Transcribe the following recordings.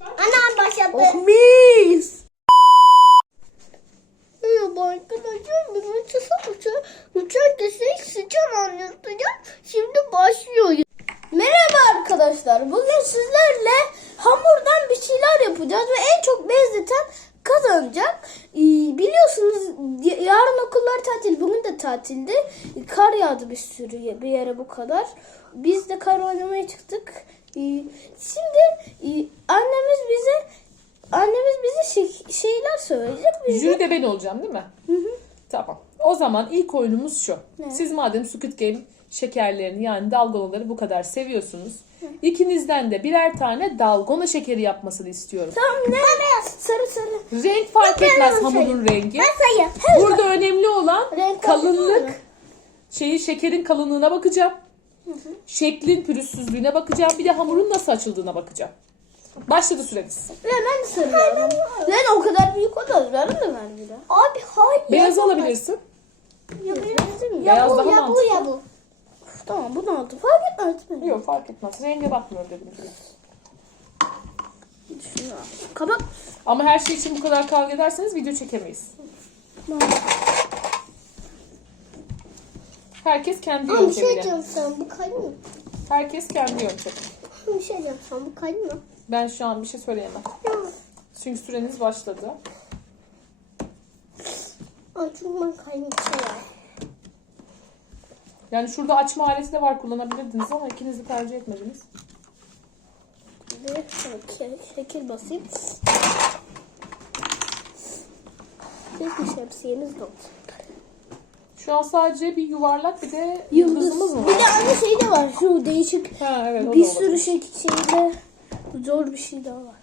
Anam başladı. Oh mis. Merhaba arkadaşlar. Bugün çasa uçağı. Uçak desek sıcak anlatacağım. Şimdi başlıyoruz. Merhaba arkadaşlar. Bugün sizlerle hamurdan bir şeyler yapacağız ve en çok benzeten kazanacak. Ee, biliyorsunuz yarın okullar tatil. Bugün de tatildi. Kar yağdı bir sürü bir yere bu kadar. Biz de kar oynamaya çıktık. Şimdi e, annemiz bize annemiz bize şey- şeyler söyleyecek. Biz Jüri de ben olacağım değil mi? Tamam. O zaman ilk oyunumuz şu. Ne? Siz madem Squid Game şekerlerini yani dalgonaları bu kadar seviyorsunuz. ikinizden de birer tane dalgona şekeri yapmasını istiyorum. Tamam ne? Sarı sarı. Renk fark Ben etmez hamurun rengi. Sayı. Burada önemli olan Renk kalınlık. Şeyi şekerin kalınlığına bakacağım. Şeklin pürüzsüzlüğüne bakacağım. Bir de hamurun nasıl açıldığına bakacağım. Başladı süreniz. Ve ben sarıyorum. Lan o kadar büyük olmaz. Verin de ver bir de. Abi hayır. Beyaz alabilirsin. Yapabilirsin ya. Beyaz bu, ya bu ya bu. Tamam bunu aldım. Fark etmez mi? Yok fark etmez. Renge bakmıyorum dedim. Şunu al. Kabak. Ama her şey için bu kadar kavga ederseniz video çekemeyiz. Herkes kendi Ama bir şey diyeceğim sana bu kaydı mı? Herkes kendi yöntemi. Bir şey diyeceğim sana bu kaydı mı? Ben şu an bir şey söyleyemem. Ya. Çünkü süreniz başladı. Ay çünkü ben kaydı bir şey var. Yani şurada açma aleti de var kullanabilirdiniz ama ikiniz de tercih etmediniz. De şöyle şekil basayım. Bir şemsiyemiz de olsun. Şu an sadece bir yuvarlak bir de yıldızımız mı Bir var? de aynı şey de var. Şu değişik Ha evet o bir sürü şey şeyde zor bir şey daha var.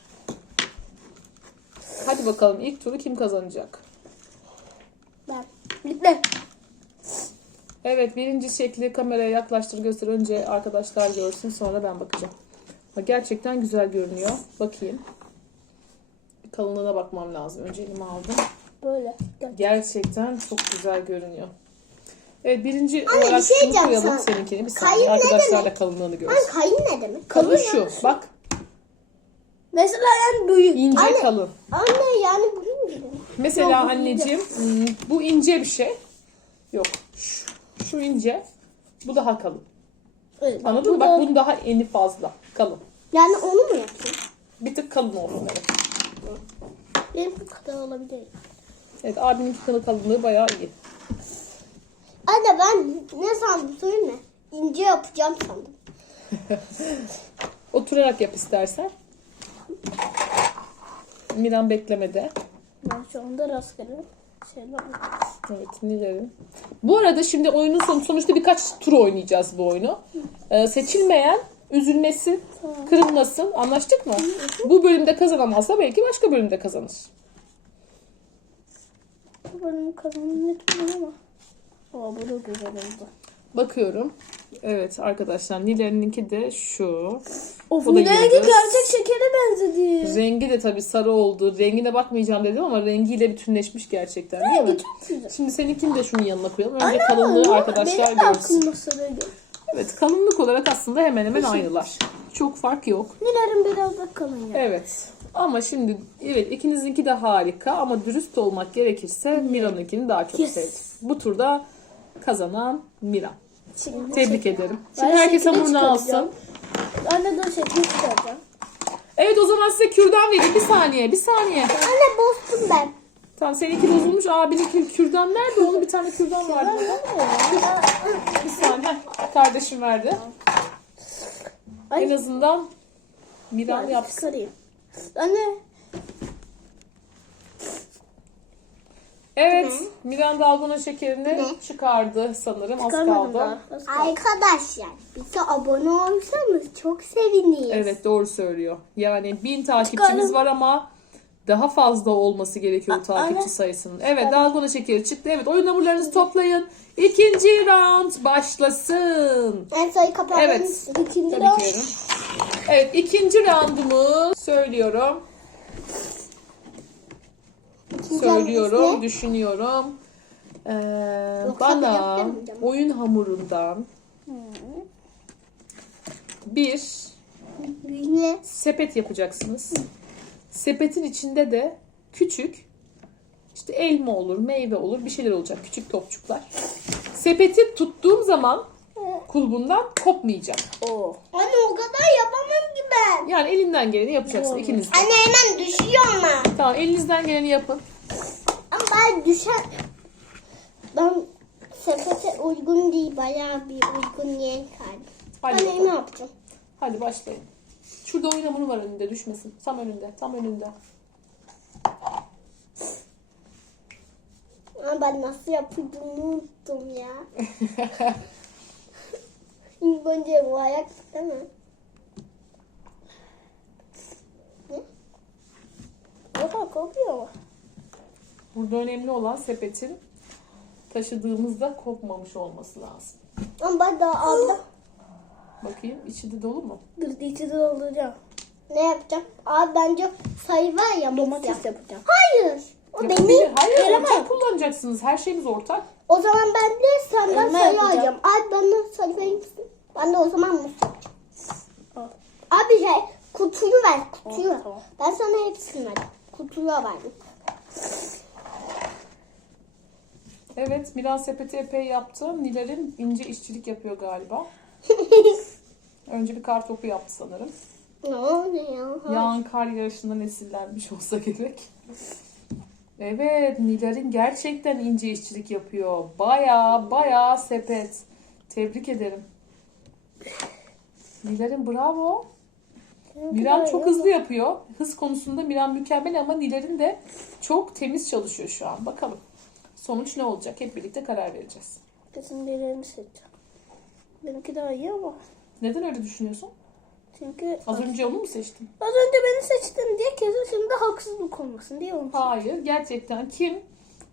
Hadi bakalım ilk turu kim kazanacak? Ben. Bitti. Evet birinci şekli kameraya yaklaştır göster. Önce arkadaşlar görsün sonra ben bakacağım. Ha, gerçekten güzel görünüyor. Bakayım. Kalınlığına bakmam lazım. Önce elime aldım. Böyle. Gerçekten çok güzel görünüyor. Evet birinci Anne, bir olarak şey şunu diyeceğim koyalım sana. seninkini. Bir Kayın saniye ne arkadaşlar da demek? kalınlığını görsün. Lan kayın ne demek? Kalın şu. Bak Mesela yani büyük. ince Anne. kalın. Anne yani bunun gibi. Mesela Yok, bu anneciğim hmm, bu ince bir şey. Yok. Şu, şu ince. Bu daha kalın. Evet, Anladın mı? bu Bak bunun daha eni fazla. Kalın. Yani onu mu yapayım? Bir tık kalın olsun evet. benim kadar olabilir. Evet abinin kılı kalınlığı bayağı iyi. Anne ben ne sandım söyleyeyim mi? İnce yapacağım sandım. Oturarak yap istersen. Miran beklemede. Ben şu anda rastgele şeyler Evet Niler'in. Bu arada şimdi oyunun sonu sonuçta birkaç tur oynayacağız bu oyunu. Ee, seçilmeyen üzülmesin, kırılmasın. Anlaştık mı? Bu bölümde kazanamazsa belki başka bölümde kazanır. Bu benim kazanım net ama. Aa bu da güzel oldu. Bakıyorum. Evet arkadaşlar Niler'inki de şu. Of Bu da yıldız. gerçek şekere benzedi. Rengi de tabii sarı oldu. Rengine bakmayacağım dedim ama rengiyle bütünleşmiş gerçekten değil mi? Rengi çok güzel. Şimdi seninkini de şunun yanına koyalım. Önce Ana, kalınlığı bu arkadaşlar benim de görsün. aklımda sarıydı. Evet kalınlık olarak aslında hemen hemen aynılar. Çok fark yok. Nilerim biraz da kalın ya. Evet. Ama şimdi evet ikinizinki de harika ama dürüst olmak gerekirse Mira'nınkini daha çok Yes. sevdim. Bu turda kazanan Mira. Şimdi Tebrik ederim. Şimdi Ben herkes hamurunu alsın. Anne dur şekli çıkaracağım. Evet o zaman size kürdan vereyim. Bir saniye, bir saniye. Anne bozdum ben. Tamam seninki bozulmuş. Abinin kürdan nerede? Onun bir tane kürdan vardı. Bir saniye. Heh, Kardeşim verdi. Ay. En azından Miran yapsın. Anne. Evet. Miran dalgona şekerini Ne? çıkardı sanırım. Az Çıkarmadım kaldı. daha. Az kaldı. Arkadaşlar bize abone olursanız çok seviniriz. Evet doğru söylüyor. Yani bin takipçimiz Çıkardım. var ama daha fazla olması gerekiyor bu A- takipçi anne. sayısının. Evet dalgona şekeri çıktı. Evet oyun hamurlarınızı toplayın. İkinci round başlasın. En sayı kapatalım. Evet. İkinci Tabii round. ki. Evet ikinci roundumu söylüyorum. Söylüyorum, ne? düşünüyorum. Ee, Yoksa bana oyun hamurundan bir Ne? sepet yapacaksınız. Sepetin içinde de küçük işte elma olur, meyve olur, bir şeyler olacak. Küçük topçuklar. Sepeti tuttuğum zaman kulbundan kopmayacak. Oo. Anne o kadar yapamam ki ben. Yani elinden geleni yapacaksın ikiniz de. Anne hemen düşüyor ama. Tamam elinizden geleni yapın. Ben düşen... Ben sepete uygun değil. Bayağı bir uygun yer kaldı. Hadi bakalım. ne yapacağım? Hadi başlayın. Şurada hamuru var önünde düşmesin. Tam önünde, tam önünde. Ama ben nasıl yapacağımı unuttum ya. İlk önce bu ayak değil mi? Ne? Da kopuyor mu? Burada önemli olan sepetin taşıdığımızda kopmamış olması lazım. Ama daha abla Bakayım içi de dolu mu? Dur içi dolduracağım. ne yapacağım? Abi bence sayı var ya. Domates yap. yapacağım. Hayır. O Yapabilir. benim. Hayır Eleme. ortak kullanacaksınız. Her şeyimiz ortak. O zaman ben de senden Elma sayı yapacağım. alacağım. Abi bana sayı verir misin? Ben de o zaman. Al. Abi şey kutuyu ver kutuyu. Tamam, tamam. Ben sana hepsini verdim. Kutuyu verdim. Evet Miran sepeti epey yaptı. Niler'in ince işçilik yapıyor galiba. Önce bir kar topu yaptı sanırım. ne oluyor? Yağan kar yarışından esinlenmiş olsa gerek. Evet, Nilar'in gerçekten ince işçilik yapıyor. Baya baya sepet. Tebrik ederim. Nilar'in bravo. Miran çok hızlı yapıyor. Hız konusunda Miran mükemmel ama Nilar'in de çok temiz çalışıyor şu an. Bakalım. Sonuç ne olacak? Hep birlikte karar vereceğiz. Kesin birilerini seçeceğim. Benimki daha iyi ama. Neden öyle düşünüyorsun? Çünkü Az önce onu mu seçtin? az önce beni seçtin diye kesin şimdi haksızlık olmasın diye onu Hayır. Gerçekten kim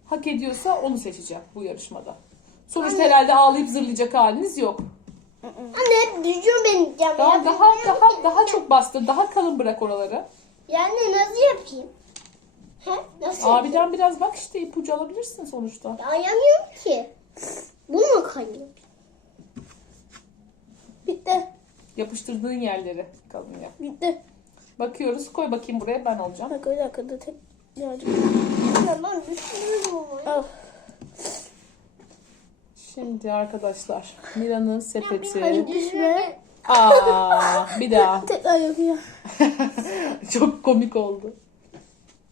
hak ediyorsa onu seçeceğim bu yarışmada. Sonuçta herhalde ağlayıp zırlayacak haliniz yok. Anne düşüyor benim canım. Daha daha daha daha çok bastır. Daha kalın bırak oraları. Yani nasıl yapayım? He? Nasıl? Abiden biraz bak işte ipucu alabilirsin sonuçta. Dayanamıyorum ki. Bunu mu kayıyor? Bitti. Yapıştırdığın yerleri kalın yap. Bitti. Bakıyoruz. Koy bakayım buraya ben alacağım. Bak dakika dur tek birazcık. Ya ben ama. Al. Şimdi arkadaşlar Mira'nın sepeti. Düşme. Aa, bir daha. Tekrar yapıyor. Çok komik oldu.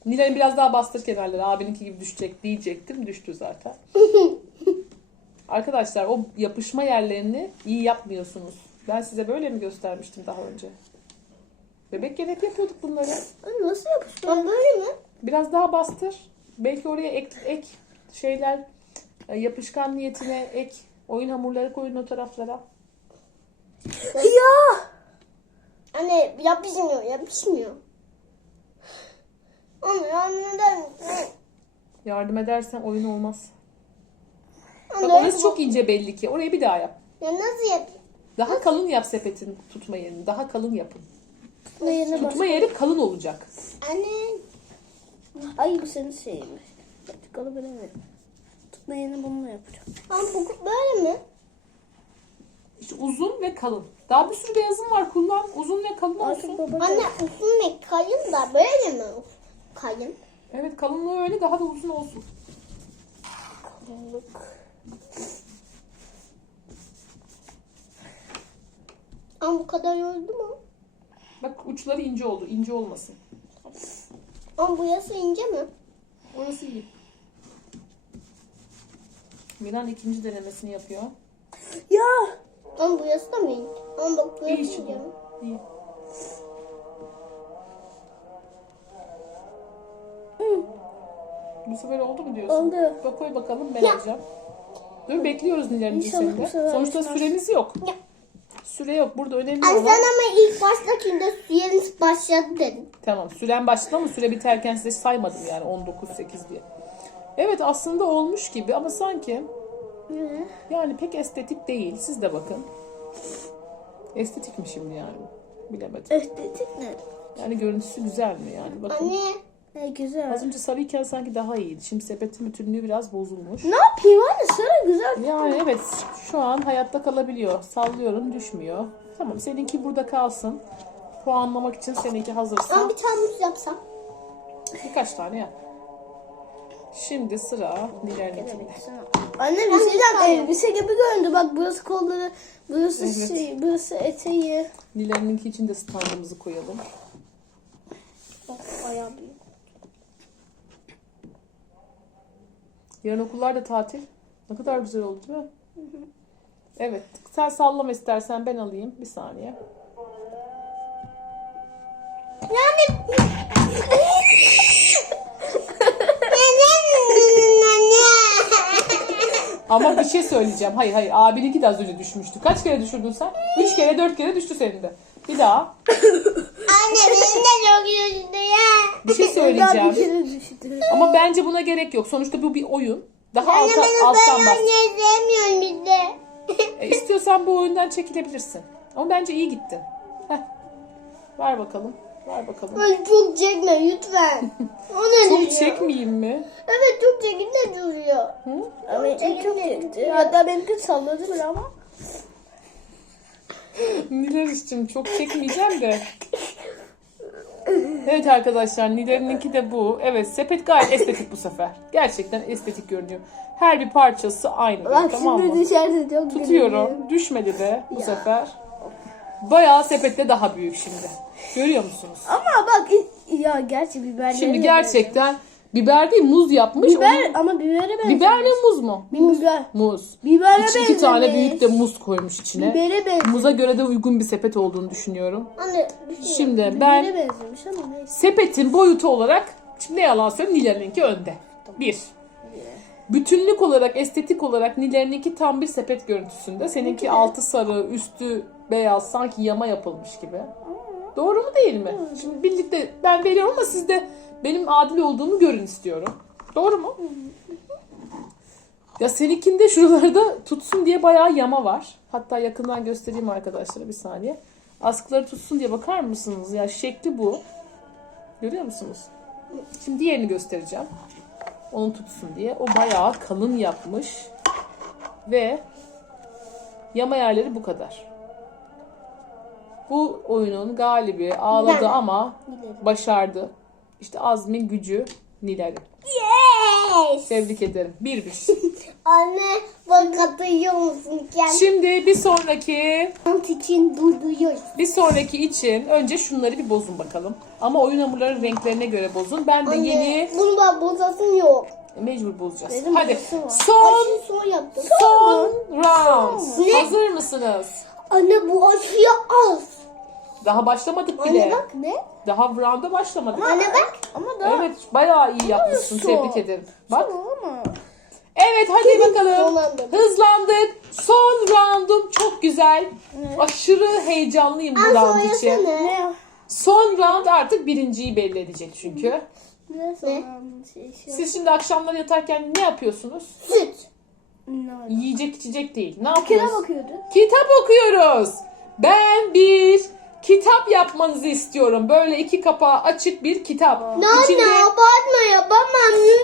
Nilay'ın biraz daha bastır kenarları. Abininki gibi düşecek diyecektim. Düştü zaten. Arkadaşlar o yapışma yerlerini iyi yapmıyorsunuz. Ben size böyle mi göstermiştim daha önce? Bebekken hep yapıyorduk bunları. Ay, Nasıl yapışıyor? Ben böyle mi? Biraz daha bastır. Belki oraya ek, ek şeyler e, yapışkan niyetine ek oyun hamurları koyun o taraflara. Ya. Anne yapışmıyor, yapışmıyor. Anne anne Yardım edersen oyun olmaz. Bak orası çok ince belli ki. Orayı bir daha yap. Ya nasıl yapayım? Daha kalın yap sepetin tutma yerini. Daha kalın yapın. Tutma yerine bas. Tutma yeri kalın olacak. Anne. Ay bu senin şeymiş. Birazcık alabilirim. Tutma yerini bununla yapacağım. Ama bu böyle mi? İşte uzun ve kalın. Daha bir sürü beyazım var. Kullan. Uzun ve kalın olsun. Anne uzun ve kayın da böyle mi? Kayın. Evet kalınlığı öyle daha da uzun olsun. kalınlık. Ama bu kadar oldu mu? Bak uçları ince oldu. İnce olmasın. Ama bu yası ince mi? Orası iyi. Miran ikinci denemesini yapıyor. Ya. Ama bu yası da mı ince? Ama bak bu İyi şimdi. ince. İyi. Bu sefer oldu mu diyorsun? Oldu. Bak koy bakalım ben Ya. alacağım. Dur bekliyoruz Nilay'ın İnşallah seni bu de. sefer Sonuçta uçmaz. süremiz yok. Ya. Süre yok. Burada önemli Anne olan... sen ama ilk baştakinde suyeniz başladı dedin. Tamam süren başladı ama süre biterken size saymadım yani 19-8 diye. Evet aslında olmuş gibi ama sanki yani pek estetik değil. Siz de bakın. Estetik mi şimdi yani? Bilemedim. Estetik ne? Yani görüntüsü güzel mi yani? Bakın. Anne. Ne güzel. Az önce sarıyken sanki daha iyiydi. Şimdi sepetin bütünlüğü biraz bozulmuş. Ne yapayım anne sarı güzel. Yani evet şu an hayatta kalabiliyor. Sallıyorum düşmüyor. Tamam seninki burada kalsın. Puanlamak için seninki Ama hazırsa. bir tane muz yapsam. Birkaç tane yap. Şimdi sıra Niler'in Anne bir şeyden elbise gibi göründü. Bak burası kolları, burası Evet. şey, burası eteği. Niler'inki için de standımızı koyalım. Bak bayağı Yarın okullar da tatil. Ne kadar güzel oldu değil mi? Evet. Sen sallama istersen ben alayım. Bir saniye. Yani Ama bir şey söyleyeceğim. Hayır hayır. Abininki de az önce düşmüştü. Kaç kere düşürdün sen? Üç kere dört kere düştü senin de. Bir daha. Anne benim de çok üzüldü ya. Bir şey söyleyeceğim. Ama bence buna gerek yok. Sonuçta bu bir oyun. Daha Anne alta, ben alttan ben bas. anne sevmiyorum bir de. E, istiyorsan bu oyundan çekilebilirsin. Ama bence iyi gittin. Heh. Ver bakalım. Ver bakalım. Ay çok çekme lütfen. O ne Çok duruyor? çekmeyeyim mi? Evet çok çekimde duruyor. Hı? Ama çok çekti. Hatta benimki salladı bile ama. Niler'cim çok çekmeyeceğim de. Evet arkadaşlar Niler'inki de bu. Evet sepet gayet estetik bu sefer. Gerçekten estetik görünüyor. Her bir parçası aynı. Bak tamam şimdi mı? dışarıda çok. Tutuyorum. Düşmedi de bu sefer. Bayağı sepette daha büyük şimdi. Görüyor musunuz? Ama bak ya gerçi biberleri Şimdi de gerçekten biber değil muz yapmış. Biber Onun- ama bibere benziyor. biber mi muz mu? Biber. Muz. Bibere İç, iki benzemiş. tane büyük de muz koymuş içine. Bibere benziyor. Muza göre de uygun bir sepet olduğunu düşünüyorum. Anne. Şimdi Bibere ben benzemiş ama neyse. sepetin boyutu olarak şimdi ne yalan söyleyeyim Niler'inki önde. Bir. Bütünlük olarak, estetik olarak Niler'inki tam bir sepet görüntüsünde. Seninki altı sarı, üstü beyaz, sanki yama yapılmış gibi. Doğru mu değil mi? Şimdi birlikte ben veriyorum ama siz de benim adil olduğumu görün istiyorum. Doğru mu? Ya seninkinde şuralarda tutsun diye bayağı yama var. Hatta yakından göstereyim arkadaşlara bir saniye. Askıları tutsun diye bakar mısınız? Ya şekli bu. Görüyor musunuz? Şimdi diğerini göstereceğim. Onu tutsun diye. O bayağı kalın yapmış. Ve yama yerleri bu kadar. Bu oyunun galibi ağladı Nilay. ama başardı. İşte Azmin gücü Nilay'ın. Yes. Tebrik ederim. Bir bir. Anne bak katılıyor musun? Kendi Şimdi bir sonraki için durduruyor. bir sonraki için önce şunları bir bozun bakalım. Ama oyun hamurları renklerine göre bozun. Ben de Anne yeni bunu bak bozasın yok. mecbur bozacağız. Benim Hadi var. son Aşı son yaptım. son round. Ne? Hazır mısınız? Anne bu aşıya az. Daha başlamadık bile. Anne bak ne? Daha round'a başlamadık. Anne bak. Ama daha Evet bayağı iyi yapmışsın. Tebrik ederim. Bak. ama. Evet hadi bakalım. Sonlandım. Hızlandık. Son roundum çok güzel. Evet. Aşırı heyecanlıyım bu round için. Ne? Son round artık birinciyi belli edecek çünkü. Ne şey şey. Siz şimdi akşamları yatarken ne yapıyorsunuz? Süt. Yiyecek içecek değil. Ne yapıyoruz? bakıyordu. Kitap okuyoruz. Ben bir kitap yapmanızı istiyorum. Böyle iki kapağı açık bir kitap. Ne İçinde abartma yapamam.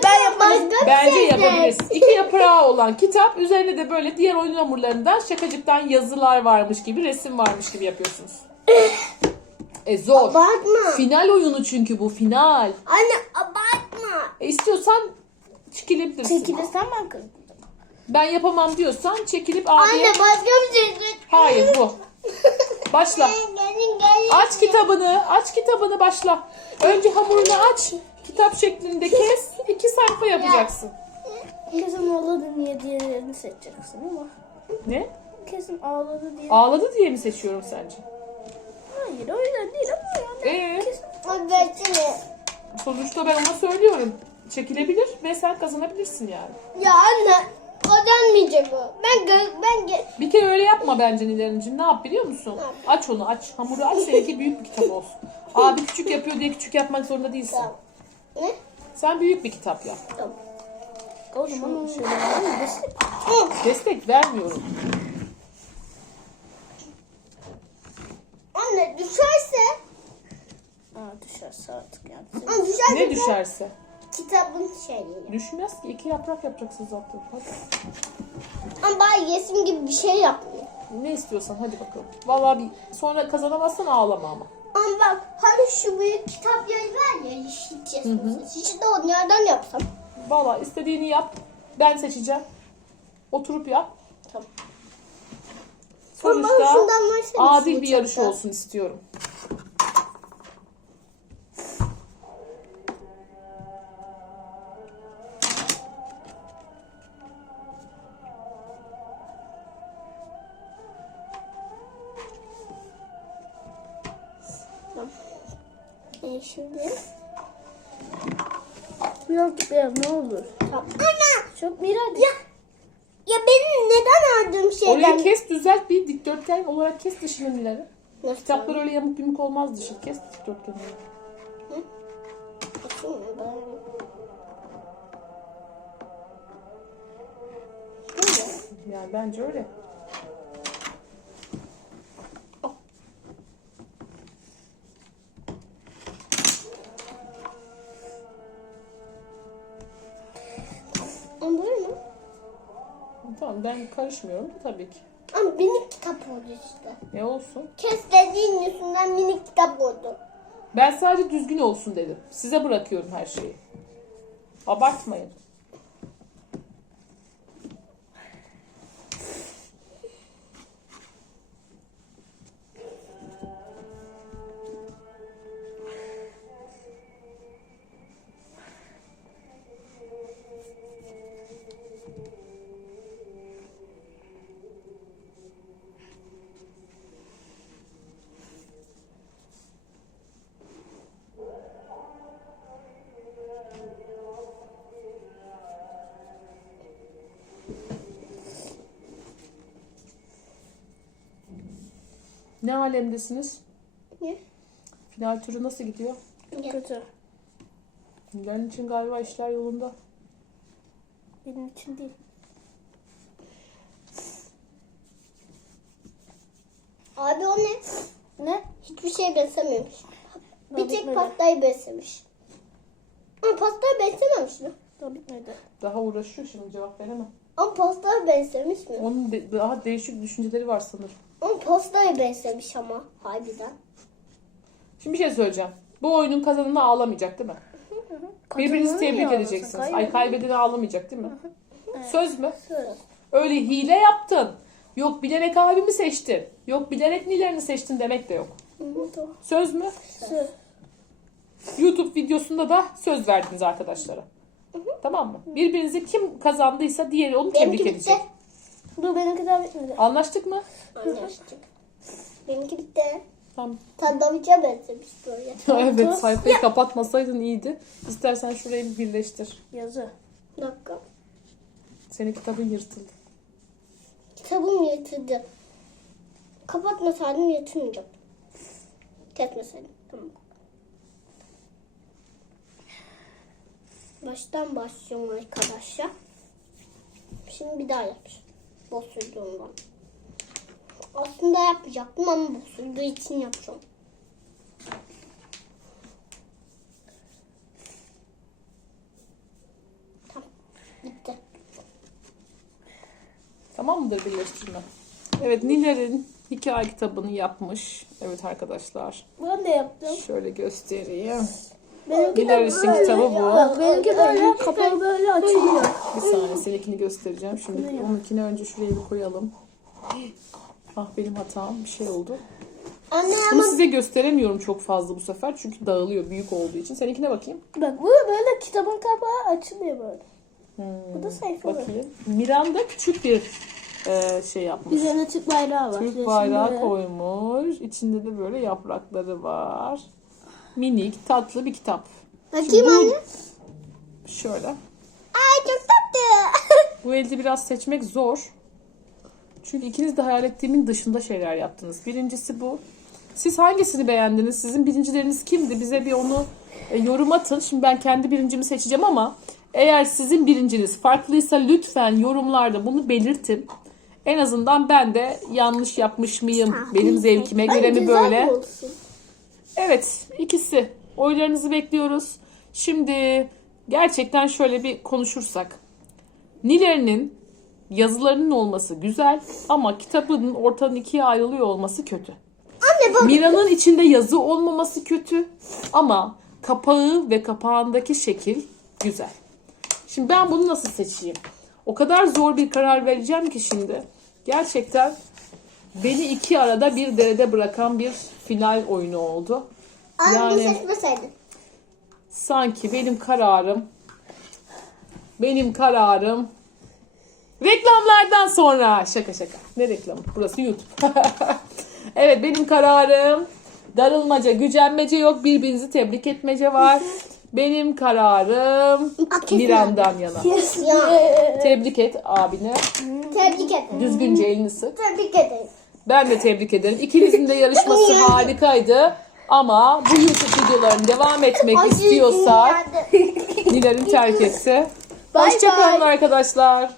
Ben yaparım. Bence yapabilirsin. İki yaprağı olan kitap. Üzerine de böyle diğer oyun hamurlarından şakacıktan yazılar varmış gibi, resim varmış gibi yapıyorsunuz. E zor. Abartma. Final oyunu çünkü bu final. Anne abartma. E istiyorsan çekilebilirsin. Çekilirsen ben kızdım. Ben yapamam diyorsan çekilip abiye... Anne başka bir şey. Hayır bu. Başla. Gelin gelin. Aç kitabını, aç kitabını başla. Önce hamurunu aç, kitap şeklinde kes, iki sayfa yapacaksın. Kesin ağladı niye diğerlerini seçeceksin ama. Ne? Kesin ağladı diye. Ağladı diye mi seçiyorum sence? Hayır o yüzden değil ama yani. Ee, Kesin. Sonuçta ben ona söylüyorum. Çekilebilir ve sen kazanabilirsin yani. Ya anne o. Ben gö- ben ge- Bir kere öyle yapma bence Nilay'cığım. Ne yap biliyor musun? Aç onu aç. Hamuru aç seninki büyük bir kitap olsun. Abi küçük yapıyor diye küçük yapmak zorunda değilsin. Tamam. Ne? Sen büyük bir kitap yap. O zaman şöyle. Destek. Destek vermiyorum. Anne düşerse Aa düşerse artık yani. Anne düşerse Ne düşerse. Kitabın şeyi. Düşmez ki. iki yaprak yapacaksın zaten. Hadi. Ama bari resim gibi bir şey yapmıyor. Ne istiyorsan hadi bakalım. Vallahi bir sonra kazanamazsan ağlama ama. Ama bak hani şu büyük kitap yayı var ya yeşil. Hiç de onlardan yapsam. Valla istediğini yap. Ben seçeceğim. Oturup yap. Tamam. Sonuçta şundan versene adil bir yarış olsun istiyorum. Orayı kes düzelt bir dikdörtgen olarak kes dışınınları. Nasıl? Kitaplar öyle yamuk yumuk olmaz dışı. Kes mı? Ben- Yani bence öyle. Tamam ben karışmıyorum da tabii ki. Ama minik kitap oldu işte. Ne olsun? Kes dediğin yüzünden minik kitap oldu. Ben sadece düzgün olsun dedim. Size bırakıyorum her şeyi. Abartmayın. Alemdesiniz? Ne? Final turu nasıl gidiyor? Kötü. Milan için galiba işler yolunda. Benim için değil. Abi o ne? Ne? Hiçbir şey beslememiş. Bir Daha tek bitmedi. pastayı beslemiş. Ama pastayı beslememiş mi? Daha bitmedi. Daha uğraşıyor şimdi cevap veremem. Ama pastayı beslemiş mi? Onun de- daha değişik düşünceleri var sanırım. Ama pastayı beslemiş ama harbiden. Şimdi bir şey söyleyeceğim. Bu oyunun kazananı ağlamayacak değil mi? Birbirinizi tebrik edeceksiniz. Ay kaybedeni ağlamayacak değil mi? Söz mü? Söz. Öyle hile yaptın. Yok bilerek abimi seçtin. Yok bilerek Niler'ini seçtin demek de yok. Söz mü? Söz. YouTube videosunda da söz verdiniz arkadaşlara. Tamam mı? Birbirinizi kim kazandıysa diğeri onu tebrik Benimki edecek. Dur benimki daha bitmedi. Anlaştık mı? Anlaştık. Benimki bitti. Tamam. Tadavic'e benzemiş böyle. evet sayfayı kapatmasaydın iyiydi. İstersen şurayı bir birleştir. Yazı. Bir dakika. Senin kitabın yırtıldı. Kitabım yırtıldı. Kapatmasaydım yırtılmayacaktı. Kesmeseydim. Tamam. Baştan başlıyorum arkadaşlar. Şimdi bir daha yapacağım. Bozulduğundan. Aslında yapmayacaktım ama bozulduğu için yapacağım. Tamam. Bitti. Tamam mıdır birleştirme? Evet Niler'in hikaye kitabını yapmış. Evet arkadaşlar. Ben de yaptım. Şöyle göstereyim. Böyle. kitabı bu. Bak benimki böyle kapağı böyle açılıyor. Bir saniye seninkini göstereceğim. Şimdi onunkini önce şuraya bir koyalım. Ah benim hatam bir şey oldu. Anne Bunu ama size gösteremiyorum çok fazla bu sefer. Çünkü dağılıyor büyük olduğu için. Seninkine bakayım. Bak bu böyle kitabın kapağı açılıyor böyle. Hmm, Bu da sayfalı. bakayım. Miranda küçük bir e, şey yapmış. Üzerine Türk bayrağı var. Türk Resimleri. bayrağı koymuş. İçinde de böyle yaprakları var. Minik, tatlı bir kitap. bakayım anne. Şöyle. Ay çok tatlı. Bu elde biraz seçmek zor. Çünkü ikiniz de hayal ettiğimin dışında şeyler yaptınız. Birincisi bu. Siz hangisini beğendiniz? Sizin birincileriniz kimdi? Bize bir onu e, yorum atın. Şimdi ben kendi birincimi seçeceğim ama eğer sizin birinciniz farklıysa lütfen yorumlarda bunu belirtin. En azından ben de yanlış yapmış mıyım? Benim zevkime göre mi böyle? olsun. Evet, ikisi. Oylarınızı bekliyoruz. Şimdi gerçekten şöyle bir konuşursak. Niler'in yazılarının olması güzel ama kitabının ortadan ikiye ayrılıyor olması kötü. Anne bak. Mira'nın içinde yazı olmaması kötü ama kapağı ve kapağındaki şekil güzel. Şimdi ben bunu nasıl seçeyim? O kadar zor bir karar vereceğim ki şimdi. Gerçekten beni iki arada bir derede bırakan bir final oyunu oldu. Anne Yani- bir seçmeseydin. Sanki benim kararım benim kararım reklamlardan sonra şaka şaka. Ne reklamı? Burası YouTube. evet benim kararım darılmaca, gücenmece yok. Birbirinizi tebrik etmece var. Benim kararım Miran'dan yana. Ya. Tebrik et abine. Tebrik ederim. Düzgünce elini sık. Tebrik ederim. Ben de tebrik ederim. İkinizin de yarışması harikaydı. Ama bu YouTube videolarının devam etmek dünyada- Nilar'ın terk etse. Hoşçakalın arkadaşlar.